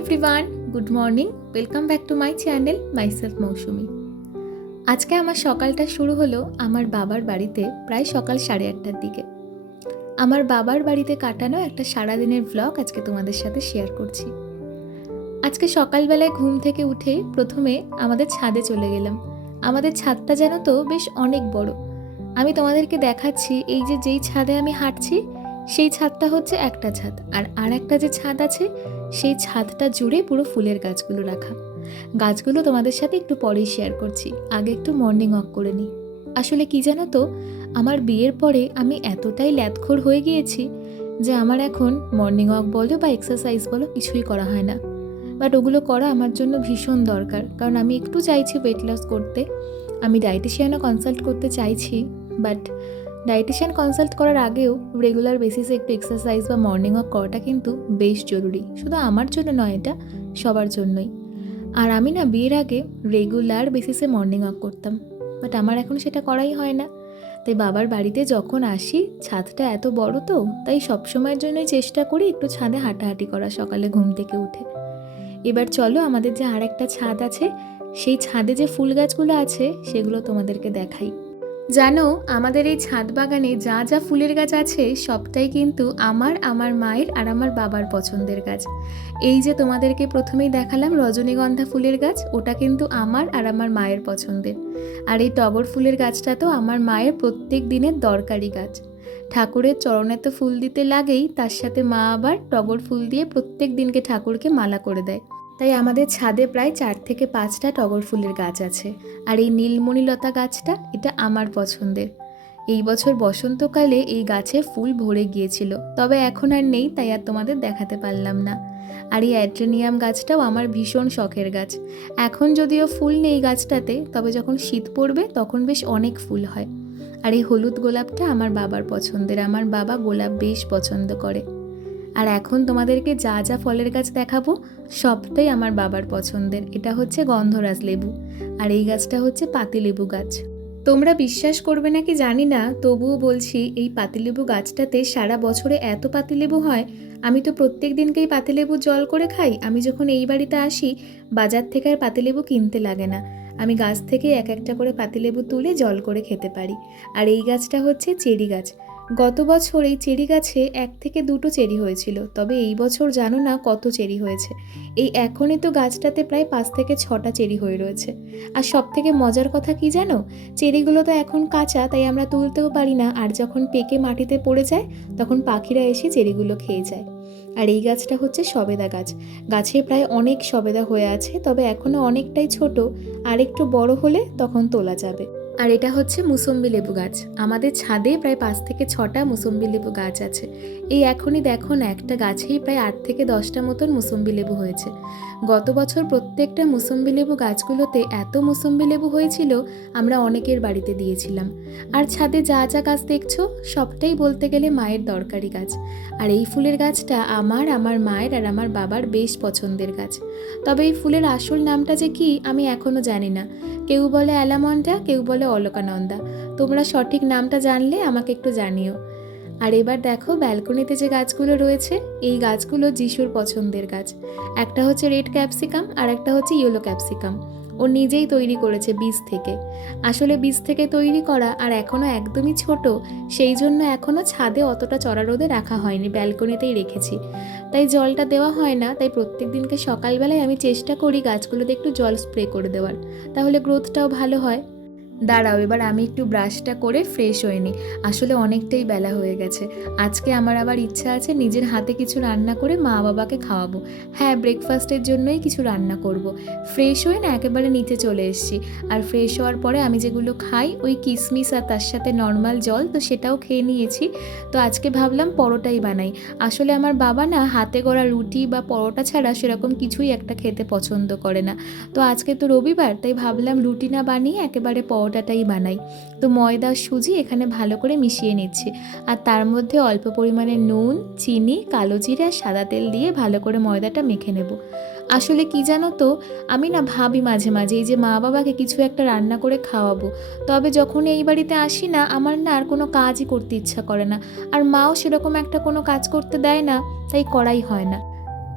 Everyone good morning welcome back to my channel myself Mousumi আজকে আমার সকালটা শুরু হলো আমার বাবার বাড়িতে প্রায় সকাল সাড়ে আটটার দিকে। আমার বাবার বাড়িতে কাটানো একটা সারাদিনের ব্লগ আজকে তোমাদের সাথে শেয়ার করছি। আজকে সকালবেলায় ঘুম থেকে উঠে প্রথমে আমাদের ছাদে চলে গেলাম। আমাদের ছাদটা যেন তো বেশ অনেক বড়। আমি তোমাদেরকে দেখাচ্ছি এই যে যেই ছাদে আমি হাঁটছি, সেই ছাদটা হচ্ছে একটা ছাদ। আর আর একটা যে ছাদ আছে সেই ছাদটা জুড়ে পুরো ফুলের গাছগুলো রাখা। গাছগুলো তোমাদের সাথে একটু পরেই শেয়ার করছি। আগে একটু মর্নিং ওয়াক করে নিই। আসলে কি জানো তো, আমার বিয়ের পরে আমি এতটাই ল্যাদখোর হয়ে গিয়েছি যে আমার এখন মর্নিং ওয়াক বলো বা এক্সারসাইজ বলো কিছুই করা হয় না। বাট ওগুলো করা আমার জন্য ভীষণ দরকার। কারণ আমি একটু চাইছি ওয়েট লস করতে। আমি ডায়েটিশিয়ানও কনসাল্ট করতে চাইছি বাট ডায়েটিশিয়ান কনসাল্ট করার আগেও রেগুলার বেসিসে একটু এক্সারসাইজ বা মর্নিং ওয়াক করাটা কিন্তু বেশ জরুরি। শুধু আমার জন্য নয় এটা সবার জন্যই। আর আমি না বিয়ের আগে রেগুলার বেসিসে মর্নিং ওয়াক করতাম। বাট আমার এখন সেটা করাই হয় না। তাই বাবার বাড়িতে যখন আসি, ছাদটা এত বড় তো, তাই সবসময়ের জন্যই চেষ্টা করি একটু ছাদে হাঁটাহাঁটি করা সকালে ঘুম থেকে উঠে। এবার চলো আমাদের যে আর একটা ছাদ আছে, সেই ছাদে যে ফুল গাছগুলো আছে, সেগুলো তোমাদেরকে দেখাই। জানো, আমাদের এই ছাদ বাগানে যা যা ফুলের গাছ আছে, সবটাই কিন্তু আমার আমার মায়ের আর আমার বাবার পছন্দের গাছ। এই যে তোমাদেরকে প্রথমেই দেখালাম রজনীগন্ধা ফুলের গাছ, ওটা কিন্তু আমার আর আমার মায়ের পছন্দের। আর এই টগর ফুলের গাছটা তো আমার মায়ের প্রত্যেক দিনের দরকারি গাছ। ঠাকুরের চরণে তো ফুল দিতে লাগেই, তার সাথে মা আবার টগর ফুল দিয়ে প্রত্যেক দিনকে ঠাকুরকে মালা করে দেয়। তাই আমাদের ছাদে প্রায় চার থেকে পাঁচটা টগর ফুলের গাছ আছে। আর এই নীলমণিলতা গাছটা, এটা আমার পছন্দের। এই বছর বসন্তকালে এই গাছে ফুল ভরে গিয়েছিল। তবে এখন আর নেই, তাই আর তোমাদের দেখাতে পারলাম না। আর এই অ্যাড্রেনিয়াম গাছটাও আমার ভীষণ শখের গাছ। এখন যদিও ফুল নেই গাছটাতে, তবে যখন শীত পড়বে, তখন বেশ অনেক ফুল হয়। আর এই হলুদ গোলাপটা আমার বাবার পছন্দের। আমার বাবা গোলাপ বেশ পছন্দ করে। আর এখন তোমাদেরকে যা যা ফলের গাছ দেখাবো, সবটাই আমার বাবার পছন্দের। এটা হচ্ছে গন্ধরাজ লেবু, আর এই গাছটা হচ্ছে পাতিলেবু গাছ। তোমরা বিশ্বাস করবে নাকি জানি না, তবুও বলছি এই পাতিলেবু গাছটাতে সারা বছরে এত পাতিলেবু হয়, আমি তো প্রত্যেক দিনকেই পাতিলেবু জল করে খাই, আমি যখন এই বাড়িতে আসি, বাজার থেকে আর পাতিলেবু কিনতে লাগে না। আমি গাছ থেকে এক একটা করে পাতিলেবু তুলে জল করে খেতে পারি। আর এই গাছটা হচ্ছে চেরি গাছ গত বছর এই চেরি গাছে এক থেকে দুটো চেরি হয়েছিল, তবে এই বছর জানো না কত চেরি হয়েছে। এই এখনই তো গাছটাতে প্রায় পাঁচ থেকে ছটা চেরি হয়ে রয়েছে। আর সব থেকে মজার কথা কি জানো? চেরিগুলো তো এখন কাঁচা, তাই আমরা তুলতেও পারি না। আর যখন পেকে মাটিতে পড়ে যায়, তখন পাখিরা এসে চেরিগুলো খেয়ে যায়। আর এই গাছটা হচ্ছে সবেদা গাছ। গাছে প্রায় অনেক সবেদা হয়ে আছে, তবে এখনও অনেকটাই ছোট। আর একটু বড় হলে তখন তোলা যাবে। আর এটা হচ্ছে মুসম্বি লেবু গাছ। আমাদের ছাদে প্রায় পাঁচ থেকে ছটা মুসম্বি লেবু গাছ আছে। এই এখনই দেখো না একটা গাছেই প্রায় আট থেকে দশটা মতন মুসম্বি লেবু হয়েছে। গত বছর প্রত্যেকটা মুসম্বি লেবু গাছগুলোতে এত মুসম্বি লেবু হয়েছিল, আমরা অনেকের বাড়িতে দিয়েছিলাম। আর ছাদে যা যা গাছ দেখছ, সবটাই বলতে গেলে মায়ের দরকারি গাছ। আর এই ফুলের গাছটা আমার আমার মায়ের আর আমার বাবার বেশ পছন্দের গাছ। তবে এই ফুলের আসল নামটা যে কি, আমি এখনও জানি না। কেউ বলে অ্যালামন্ডা, কেউ বলে অলকানন্দা, তোমরা সঠিক নামটা জানলে আমাকে একটু জানিও। আর এবার দেখো ব্যালকনিতে যে গাছগুলো রয়েছে, এই গাছগুলো যিশুর পছন্দের গাছ। একটা হচ্ছে রেড ক্যাপসিকাম, আর একটা হচ্ছে ইয়েলো ক্যাপসিকাম। ও নিজেই তৈরি করেছে বীজ থেকে। আসলে বীজ থেকে তৈরি করা আর এখনও একদমই ছোট, সেই জন্য এখনও ছাদে অতটা চড়া রোদে রাখা হয়নি, ব্যালকনিতেই রেখেছি। তাই জলটা দেওয়া হয় না, তাই প্রত্যেক দিনকে সকালবেলায় আমি চেষ্টা করি গাছগুলোতে একটু জল স্প্রে করে দেওয়ার। তাহলে গ্রোথটাও ভালো হয়। দাঁড়াও, এবার আমি একটু ব্রাশটা করে ফ্রেশ হয়ে নিই। আসলে অনেকটাই বেলা হয়ে গেছে। আজকে আমার আবার ইচ্ছা আছে নিজের হাতে কিছু রান্না করে মা বাবাকে খাওয়াবো। হ্যাঁ ব্রেকফাস্টের জন্যই কিছু রান্না করব। ফ্রেশ হয়ে না একেবারে নিচে চলে এসেছি। আর ফ্রেশ হওয়ার পরে আমি যেগুলো খাই, ওই কিশমিশ আর তার সাথে নর্মাল জল, তো সেটাও খেয়ে নিয়েছি। তো আজকে ভাবলাম পরোটাই বানাই। আসলে আমার বাবা না হাতে গড়া রুটি বা পরোটা ছাড়া সেরকম কিছুই একটা খেতে পছন্দ করে না। তো আজকে তো রবিবার, তাই ভাবলাম রুটি না বানিয়ে একেবারে পরোটাটাই বানাই। তো ময়দা সুজি এখানে ভালো করে মিশিয়ে নিচ্ছি। আর তার মধ্যে অল্প পরিমাণে নুন, চিনি, কালো জিরে আর সাদা তেল দিয়ে ভালো করে ময়দাটা মেখে নেব। আসলে কি জানো তো, আমি না ভাবি মাঝে মাঝে এই যে মা বাবাকে কিছু একটা রান্না করে খাওয়াবো। তবে যখন এই বাড়িতে আসি না, আমার না আর কোনো কাজই করতে ইচ্ছা করে না। আর মাও সেরকম একটা কোনো কাজ করতে দেয় না, তাই করাই হয় না।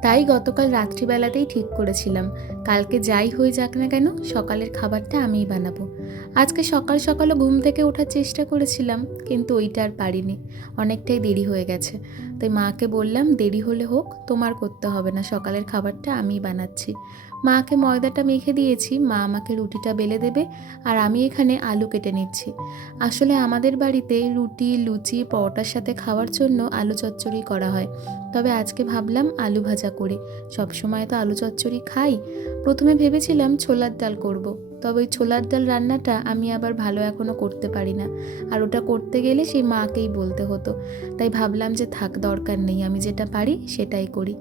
তাই গতকাল রাত্রিবেলাতেই ঠিক করেছিলাম। কালকে যাই হয়ে যাক না কেন, সকালের খাবারটা আমিই বানাবো। আজকে সকাল সকালও ঘুম থেকে ওঠার চেষ্টা করেছিলাম, কিন্তু ওইটা আর পারিনি। অনেকটাই দেরি হয়ে গেছে। তাই মাকে বললাম, দেরি হলে হোক, তোমার করতে হবে না। সকালের খাবারটা আমিই বানাচ্ছি। মাকে ময়দাটা মেখে দিয়েছি, মা আমাকে রুটিটা বেলে দেবে আর আমি এখানে আলু কেটে নিচ্ছি। আসলে আমাদের বাড়িতে রুটি, লুচি, পরোটার সাথে খাওয়ার জন্য আলু চচ্চড়ি করা হয়। তবে আজকে ভাবলাম আলু ভাজা করি। সবসময় তো আলু চচ্চড়ি খাই। প্রথমে ভেবেছিলাম ছোলার ডাল করব। তবে ওই ছোলার ডাল রান্নাটা আমি আবার ভালো এখনও করতে পারি না। আর ওটা করতে গেলে সেই মাকেই বলতে হতো। তাই ভাবলাম যে থাক, দরকার নেই। আমি যেটা পারি সেটাই করি।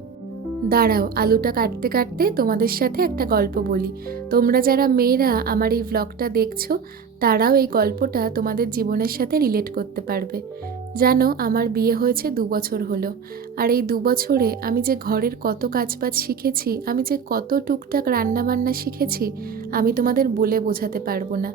দাঁড়াও, আলুটা কাটতে কাটতে তোমাদের সাথে একটা গল্প বলি। তোমরা যারা মেয়েরা আমার এই ব্লগটা দেখছ, তারাও এই গল্পটা তোমাদের জীবনের সাথে রিলেট করতে পারবে। জানো, আমার বিয়ে হয়েছে দু বছর হলো। আর এই দু বছরে আমি যে ঘরের কত কাজবাজ শিখেছি, আমি যে কত টুকটাক রান্নাবান্না শিখেছি, আমি তোমাদের বলে বোঝাতে পারব না।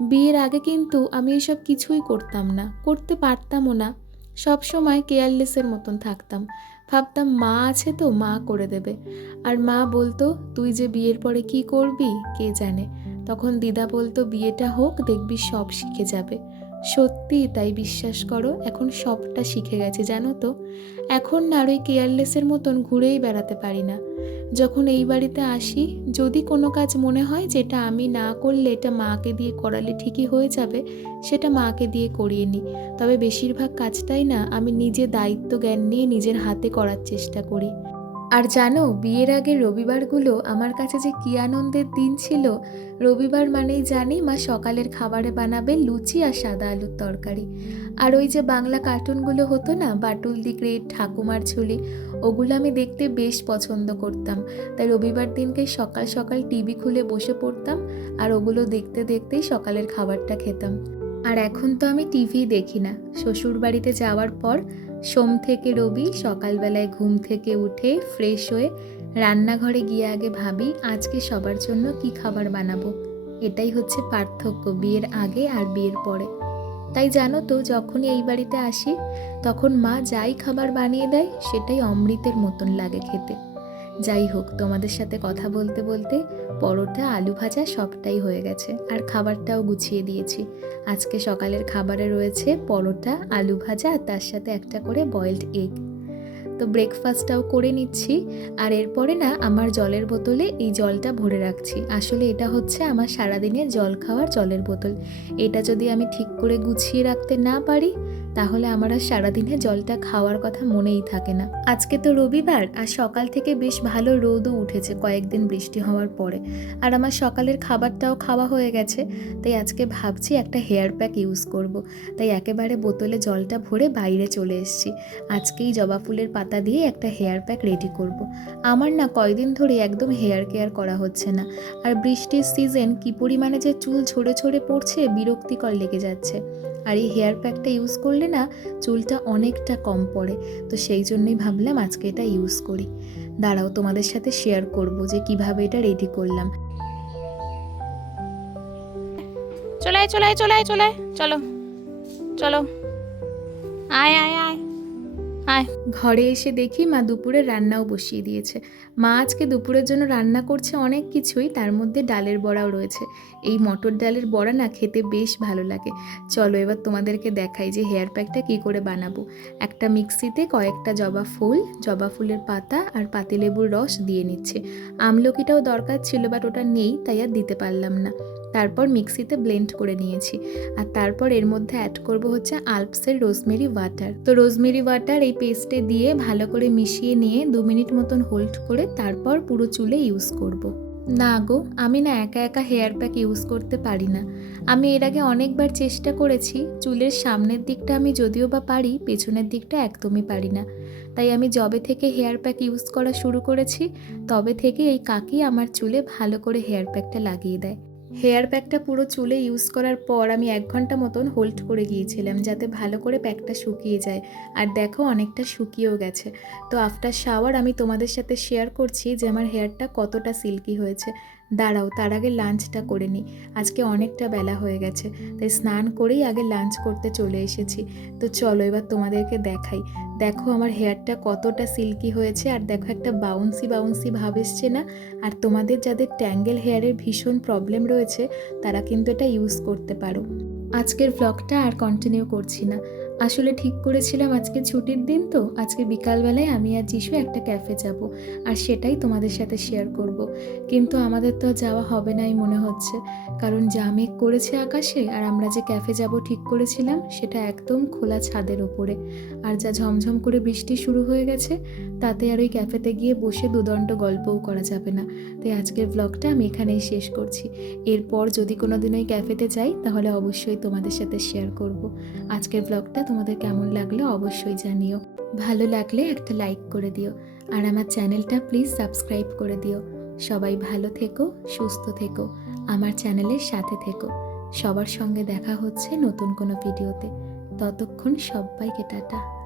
বিয়ের আগে কিন্তু আমি এসব কিছুই করতাম না, করতে পারতামও না। সব সময় কেয়ারলেসের মতন থাকতাম। ভাবতাম মা আছে তো, মা করে দেবে। আর মা বলতো, তুই যে বিয়ের পরে কি করবি, কে জানে? তখন দিদা বলতো, বিয়েটা হোক, দেখবি সব শিখে যাবে। সত্যি তাই বিশ্বাস করো, এখন সবটা শিখে গেছে, জানো তো? এখন না আর ওই কেয়ারলেসের মতন ঘুরেই বেড়াতে পারি না। যখন এই বাড়িতে আসি, যদি কোনো কাজ মনে হয় যেটা আমি না করলে এটা মাকে দিয়ে করালে ঠিকই হয়ে যাবে, সেটা মাকে দিয়ে করিয়ে নিই। তবে বেশিরভাগ কাজটাই না আমি নিজে দায়িত্ব জ্ঞান নিয়ে নিজের হাতে করার চেষ্টা করি। আর জানো, বিয়ের আগে রবিবারগুলো আমার কাছে যে কী আনন্দের দিন ছিল, রবিবার মানেই জানি মা সকালের খাবারে বানাবে লুচি আর সাদা আলুর তরকারি। আর ওই যে বাংলা কার্টুনগুলো হতো না, বাটুল দি গ্রেট ঠাকুমার ঝুলি, ওগুলো আমি দেখতে বেশ পছন্দ করতাম। তাই রবিবার দিনকে সকাল সকাল টিভি খুলে বসে পড়তাম আর ওগুলো দেখতে দেখতেই সকালের খাবারটা খেতাম। আর এখন তো আমি টিভি দেখি না। শ্বশুর বাড়িতে যাওয়ার পর সোম থেকে রবি, সকালবেলায় ঘুম থেকে উঠে ফ্রেশ হয়ে রান্নাঘরে গিয়ে আগে ভাবি, আজকে সবার জন্য কি খাবার বানাবো? এটাই হচ্ছে পার্থক্য বিয়ের আগে আর বিয়ের পরে। তাই জানো তো, যখনই এই বাড়িতে আসি, তখন মা যাই খাবার বানিয়ে দেয়, সেটাই অমৃতের মতন লাগে খেতে। যাই হোক, তোমাদের সাথে কথা বলতে বলতে পরোটা, আলু ভাজা সবটাই হয়ে গেছে। আর খাবারটাও গুছিয়ে দিয়েছি। আজকে সকালের খাবারে রয়েছে পরোটা, আলু ভাজা আর তার সাথে একটা করে বয়েলড এগ তো ব্রেকফাস্টটাও করে নিচ্ছি। আর এরপরে না, আমার জলের বোতলে এই জলটা ভরে রাখছি। আসলে এটা হচ্ছে আমার সারাদিনের জল খাওয়ার জলের বোতল। এটা যদি আমি ঠিক করে গুছিয়ে রাখতে না পারি তাহলে আমার আর সারাদিনে জলটা খাওয়ার কথা মনেই থাকে না। আজকে তো রবিবার আর সকাল থেকে বেশ ভালো রোদও উঠেছে কয়েকদিন বৃষ্টি হওয়ার পরে। আর আমার সকালের খাবারটাও খাওয়া হয়ে গেছে, তাই আজকে ভাবছি একটা হেয়ার প্যাক ইউজ করব। তাই একেবারে বোতলে জলটা ভরে বাইরে চলে এসেছি। আজকেই জবা ফুলের পাতা দিয়ে একটা হেয়ার প্যাক রেডি করব। আমার না কয়দিন ধরে একদম হেয়ার কেয়ার করা হচ্ছে না। আর বৃষ্টির সিজন কী পরিমাণে যে চুল ঝরে ঝরে পড়ছে, বিরক্তিকর লেগে যাচ্ছে। আর এই হেয়ার প্যাকটা ইউজ করলে না চুলটা অনেকটা কম পড়ে। তো সেই জন্যই ভাবলাম আজকে এটা ইউজ করি। দাঁড়াও, তোমাদের সাথে শেয়ার করব যে কীভাবে এটা রেডি করলাম। চলে চলে চলে চলে চলো চলো। আয় আয় আয়। আয়। ঘরে এসে দেখি মা দুপুরে রান্নাও বসিয়ে দিয়েছে। মা আজকে দুপুরের জন্য রান্না করছে অনেক কিছুই, তার মধ্যে ডালের বড়াও রয়েছে। এই মটর ডালের বড়া না খেতে বেশ ভালো লাগে। চলো এবার তোমাদেরকে দেখাই যে হেয়ার প্যাকটা কী করে বানাবো। একটা মিক্সিতে কয়েকটা জবা ফুল, জবা ফুলের পাতা আর পাতিলেবুর রস দিয়ে নিচ্ছে। আমলকিটাও দরকার ছিল বাট ওটা নেই, তাই আর দিতে পারলাম না। তারপর মিক্সিতে ব্লেন্ড করে নিয়েছি। আর তারপর এর মধ্যে অ্যাড করব হচ্ছে আলপসের রোজমেরি ওয়াটার তো রোজমেরি ওয়াটার এই পেস্টে দিয়ে ভালো করে মিশিয়ে নিয়ে দু মিনিট মতন হোল্ড করে তারপর পুরো চুলে ইউজ করব। না গো, আমি না একা একা হেয়ার প্যাক ইউজ করতে পারি না। আমি এর আগে অনেকবার চেষ্টা করেছি, চুলের সামনের দিকটা আমি যদিও বা পারি, পেছনের দিকটা একদমই পারি না। তাই আমি জবে থেকে হেয়ার প্যাক ইউজ করা শুরু করেছি, তবে থেকে এই কাকি আমার চুলে ভালো করে হেয়ার প্যাকটা লাগিয়ে দেয়। হেয়ার প্যাকটা পুরো চুলে ইউজ করার পর আমি এক ঘণ্টা মতন হোল্ড করে গিয়েছিলাম যাতে ভালো করে প্যাকটা শুকিয়ে যায়। আর দেখো অনেকটা শুকিয়েও গেছে। তো আফটার শাওয়ার আমি তোমাদের সাথে শেয়ার করছি যে আমার হেয়ারটা কতটা সিল্কি হয়েছে। দাঁড়াও, তার আগে লাঞ্চটা করে নিই আজকে অনেকটা বেলা হয়ে গেছে, তাই স্নান করেই আগে লাঞ্চ করতে চলে এসেছি। তো চলো এবার তোমাদেরকে দেখাই। দেখো আমার হেয়ারটা কতটা সিল্কি হয়েছে, আর দেখো একটা বাউন্সি বাউন্সি ভাব এসছে না? আর তোমাদের যাদের ট্যাঙ্গেল হেয়ারের ভীষণ প্রবলেম রয়েছে, তারা কিন্তু এটা ইউজ করতে পারো। আজকের ব্লগটা আর কন্টিনিউ করছি না। আসলে ঠিক করেছিলাম আজকে ছুটির দিন তো, আজকে বিকালবেলায় আমি আর যিশু একটা ক্যাফে যাব, আর সেটাই তোমাদের সাথে শেয়ার করব। কিন্তু আমাদের তো যাওয়া হবে নাই মনে হচ্ছে। কারণ যা মেঘ করেছে আকাশে, আর আমরা যে ক্যাফে যাব ঠিক করেছিলাম, সেটা একদম খোলা ছাদের ওপরে। আর যা ঝমঝম করে বৃষ্টি শুরু হয়ে গেছে, তাতে আর ওই ক্যাফেতে গিয়ে বসে দুদণ্ড গল্পও করা যাবে না। তাই আজকের ব্লগটা আমি এখানেই শেষ করছি। এরপর যদি কোনো দিন ওই ক্যাফেতে যাই, তাহলে অবশ্যই তোমাদের সাথে শেয়ার করব। আজকের ব্লগটা তোমাদের কেমন লাগল অবশ্যই জানিও। ভালো লাগলে একটা লাইক করে দিও। আর আমার চ্যানেলটা প্লিজ সাবস্ক্রাইব করে দিও। সবাই ভালো থেকো, সুস্থ থেকো, আমার চ্যানেলের সাথে থেকো। সবার সঙ্গে দেখা হচ্ছে নতুন কোনো ভিডিওতে ততক্ষণ সবাইকে টাটা।